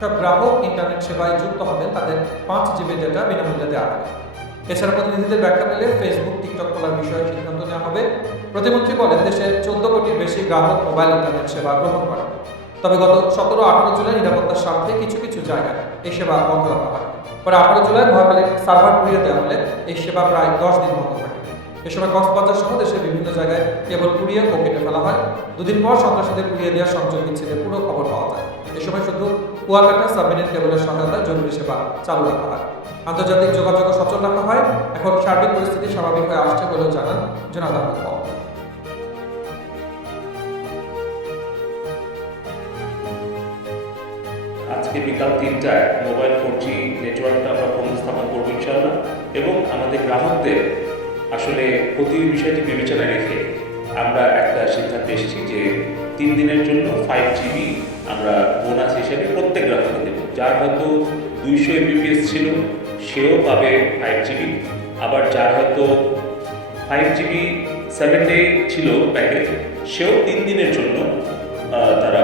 সব গ্রাহক ইন্টারনেট সেবায় যুক্ত হবেন, তাদের পাঁচ জিবি ডেটা বিনামূল্যে দেওয়া হবে। এছাড়া প্রতিনিধিদের ব্যাখ্যা পেলে ফেসবুক টিকটক খোলার বিষয়ে সিদ্ধান্ত নেওয়া হবে। প্রতিমন্ত্রী বলেন, দেশে চোদ্দ কোটির বেশি গ্রাহক মোবাইল, ইন্টারনেট সেবা গ্রহণ করে তবে গত সতেরো আঠারো জুলাই নিরাপত্তার স্বার্থে কিছু কিছু জায়গায় এই সেবা বন্ধ রাখা হয়। পরে আঠারো জুলাই মহাকালীর সার্ভার পুড়িয়ে দেওয়া হলে এই সেবা প্রায় দশ দিন বন্ধ থাকে। এ সময় কক্সবাজার সহ দেশের বিভিন্ন জায়গায় কেবল পুড়িয়ে ও কেটে ফেলা হয়। দুদিন পর সন্ত্রাসীদের পুড়িয়ে দেওয়ার সংযোগ বিচ্ছেদের পুরো খবর পাওয়া যায়। এ সময় শুধু কুয়াকাটা সাবমিনেট কেবলের সহায়তায় জরুরি সেবা চালু রাখা হয়। আন্তর্জাতিক যোগাযোগ সচল রাখা হয়। এখন সার্বিক পরিস্থিতি স্বাভাবিক হয়ে আসছে বলেও জানান জনাব আজকে বিকাল তিনটায় মোবাইল ফোর জি নেটওয়ার্কটা আমরা পুনঃস্থাপন করব ইনশাআল্লাহ এবং আমাদের গ্রাহকদের আসলে প্রতি বিষয়টি বিবেচনায় রেখে আমরা একটা সিদ্ধান্তে এসেছি যে তিন দিনের জন্য ফাইভ জিবি আমরা বোনাস হিসেবে প্রত্যেক যার হয়তো দুইশো এমবিপিএস ছিল, সেও পাবে ফাইভ জিবি আবার যার হয়তো ফাইভ জিবি সেভেন ডে ছিল প্যাকেজ সেও তিন দিনের জন্য তারা